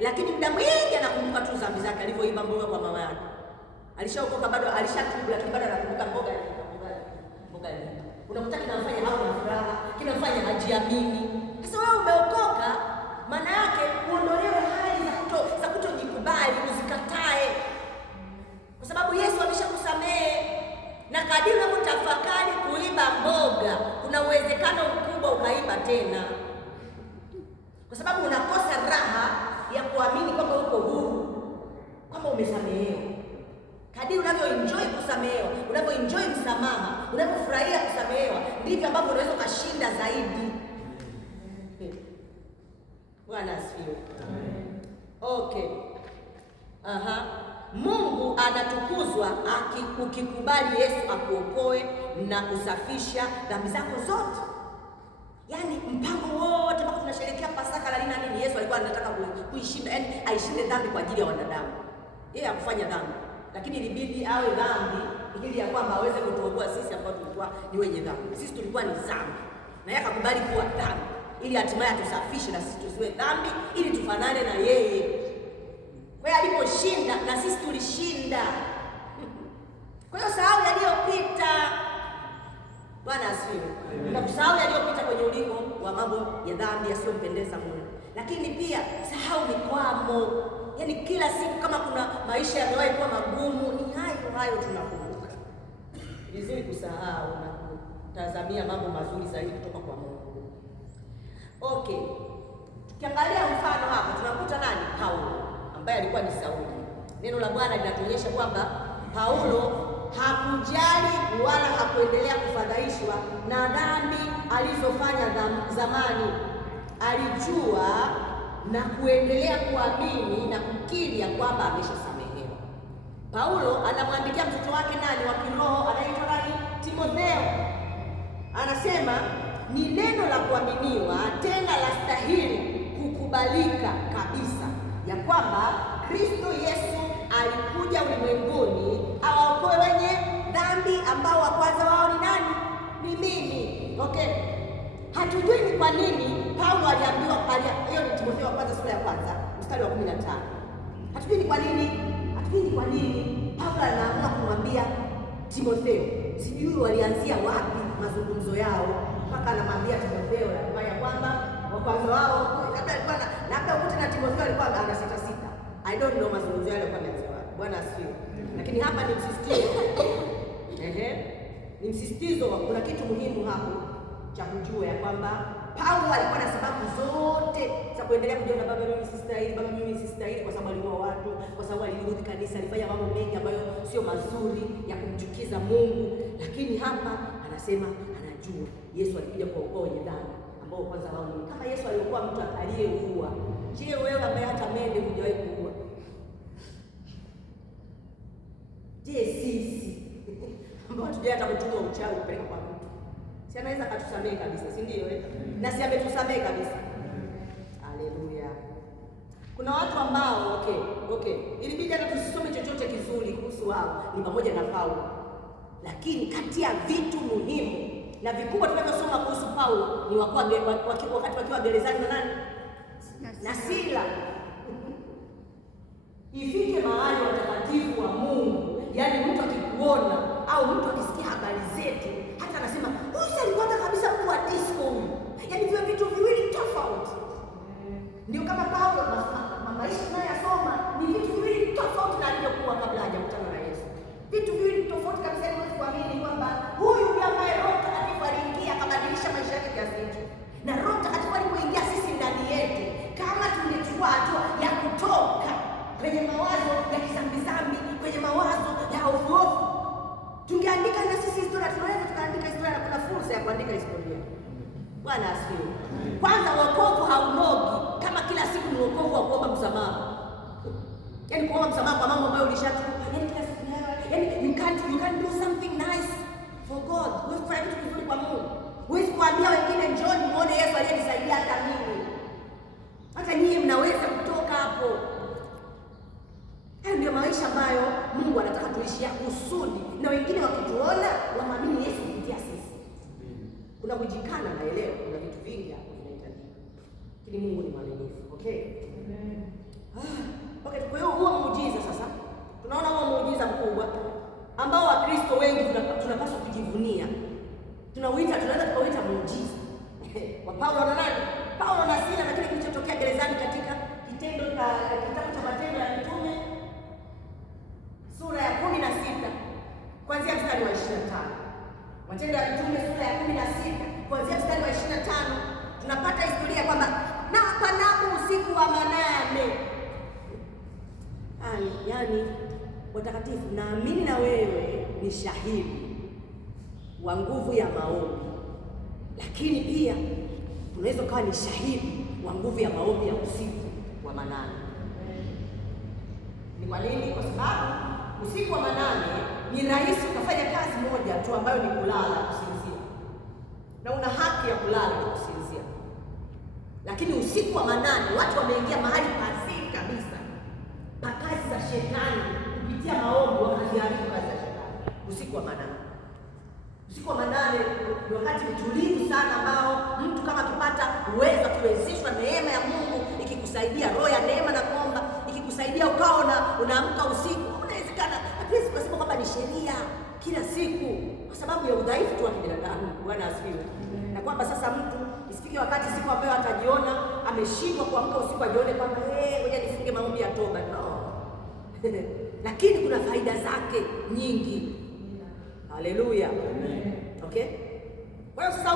lakini muda mwingi anakumbuka tu dhambi zake, alivyoiba mboga kwa mama yake. Alishaokoka bado, alishatubu, lakini bado anakumbuka mboga. Unakuta kinamfanya hapo na furaha, kinamfanya hajiamini. Sasa wewe umeokoka, maana yake uondolewe hali za kutojikubali, uzikatae, kwa sababu Yesu ameshakusamehe. Na kadiri unapotafakari kuiba mboga, kuna uwezekano mkubwa ukaiba tena, kwa sababu unakosa raha ya kuamini kwamba uko huru, kwamba umesamehewa. Kadiri unavyoenjoy kusamehewa, unavyoenjoy msamaha, unavyofurahia kusamehewa, ndivyo ambavyo unaweza ukashinda zaidi. Bwana asifiwe. Okay. Mungu anatukuzwa ukikubali Yesu akuokoe na kusafisha dhambi zako zote. Yaani mpango wote mpaka tunasherehekea Pasaka na nini, Yesu alikuwa anataka kuishinda, yaani aishinde dhambi kwa ajili ya wanadamu. Yeye hakufanya dhambi, lakini ilibidi awe dhambi ili ya kwamba aweze kutuokoa sisi ambao tulikuwa ni wenye dhambi. Sisi tulikuwa ni dhambi, na yeye akakubali kuwa dhambi ili hatimaye atusafishe na sisi tusiwe dhambi, ili tufanane na yeye. Kwa hiyo aliposhinda na sisi tulishinda. Kwa hiyo sahau yaliyopita. Bwana asifiwe. Na kusahau yaliyopita kwenye ulingo wa mambo ya dhambi yasiyompendeza Mungu. Lakini pia sahau mikwamo. Yaani kila siku kama kuna maisha yamewahi kuwa magumu, ni hayo tunakumbuka. Vizuri kusahau na kutazamia mambo mazuri zaidi kutoka kwa Mungu. Okay. Tukiangalia mfano hapa tunakuta nani? Paulo, ambaye alikuwa ni Sauli. Neno la Bwana linatuonyesha kwamba Paulo hakujali wala hakuendelea kufadhaishwa na dhambi alizofanya zamani. Alijua na kuendelea kuamini na kukiri ya kwamba ameshasamehewa. Paulo anamwandikia mtoto wake nani wa kiroho anaitwa nani? Timotheo. Anasema ni neno la kuaminiwa tena la stahili kukubalika kabisa, ya kwamba Kristo Yesu alikuja ulimwenguni awaokoe wenye dhambi, ambao wa kwanza wao ni nani? Ni mimi. Okay. Hatujui ni kwa nini Paulo aliambiwa hiyo ni Timotheo wa kwanza sura ya kwanza mstari wa 15. Hatujui ni kwa nini Paulo anaamua kumwambia Timotheo. Sijui walianzia wapi mazungumzo yao mpaka anamwambia Timotheo ya kwamba wa kwanza wao, labda ukute na Timotheo alikuwa ana sita. I don't know mazungumzo yale kwa mwanzo. Bwana asifiwe. Lakini hapa ni msisitizo. Ni msisitizo, kuna kitu muhimu hapo cha kujua ya kwamba Paulo alikuwa na sababu zote za kuendelea kujiona baba mimi sistahili, kwa sababu aliua watu, kwa sababu alirudi kanisa, alifanya mambo mengi ambayo sio mazuri ya kumchukiza Mungu. Lakini hapa anasema anajua Yesu alikuja kuokoa wenye dhambi, ambao kwanza wao ni kama Yesu aliokuwa mtu aliyeua. Je, wewe ambaye hata mende hujawahi kuua? Je, sisi ambao hatujawahi hata kutumia uchawi kupeleka kwa mtu, si anaweza katusamehe kabisa, si ndio? Na si ametusamehe kabisa. Haleluya. Kuna watu ambao okay, ilibidi hata tusisome chochote kizuri kuhusu wao, ni pamoja na Paulo. Lakini kati ya vitu muhimu na vikubwa tunavyosoma kuhusu Paulo ni wakati wakiwa gerezani na nani? Na Sila. Ifike mahali watakatifu wa Mungu, yaani mtu akikuona au mtu akisikia habari zetu, hata anasema huyu alikuwa kabisa kuwa disco huyu. Yaani vile vitu viwili tofauti. Ndio kama Paulo maisha tunayosoma ni vitu viwili tofauti na alivyokuwa kabla hajakutana na Yesu. Vitu viwili tofauti kabisa. Ni kuamini kwamba huyu ambaye Roho Mtakatifu aliingia akabadilisha maisha yake kiasi hicho. Na Roho Mtakatifu alipoingia sisi ndani yetu, kama tungechukua hatua ya kutoka kwenye mawazo ya kisambi, kwenye mawazo ya hofu, tungeandika na sisi historia. Tunaweza tukaandika historia na kuna fursa ya kuandika historia. Bwana asifiwe. Kwanza wokovu haunogi kama kila siku ni wokovu wa kuomba msamaha. Yaani kuomba msamaha kwa mambo ambayo ulishatupa. Yaani you can't do something nice for God. Wewe fanya kitu kizuri kwa Mungu. Huwezi kuambia wengine njoni muone Yesu aliyenisaidia hata mimi. Hata nyinyi mnaweza kutoka hapo. Hayo ndio maisha ambayo Mungu anataka tuishi ya kusudi, na wengine wakituona waamini Yesu kupitia sisi. Kuna kujikana, naelewa kuna vitu vingi hapo vinahitajika. Lakini Mungu ni mwaminifu. Okay? Amen. ambao Wakristo wengi tunapaswa kujivunia. Tunaweza tukauita muujiza wa Paulo na nani? Paulo na Sila, na kile kilichotokea gerezani katika kitabu cha Matendo ya Mitume sura ya 16 kuanzia mstari wa 25. Matendo ya Mitume sura ya 16 kuanzia mstari wa 25, tunapata historia kwamba na panapo usiku wa manane. Yaani watakatifu, naamini na wewe ni shahidi wa nguvu ya maombi, lakini pia tunaweza kuwa ni shahidi wa nguvu ya maombi ya usiku wa manane. Ni kwa nini? Kwa sababu usiku wa manane ni rahisi ukafanya kazi moja tu ambayo ni kulala, kusinzia, na una haki ya kulala na kusinzia. Lakini usiku wa manane watu wameingia mahali pazuri kabisa pa kazi za shetani, kupitia maombi wakaziharibu kazi za shetani. Usiku wa manane, usiku wa manane ni wakati mtulivu sana ambao mtu kama akipata uwezo, akiwezeshwa neema ya Mungu ikikusaidia, roho ya neema na kuomba ikikusaidia, ukaona unaamka usiku, unawezekana hatuwezi kusema kwamba ni sheria kila siku kwa sababu ya udhaifu tu wa kibinadamu. Bwana asifiwe. Na kwamba sasa mtu isifike wakati siku ambayo atajiona ameshindwa kuamka usiku ajione kwamba ngoja nifunge maombi ya toba. No. Lakini kuna faida zake nyingi. Haleluya. Okay? Kwa hiyo sasa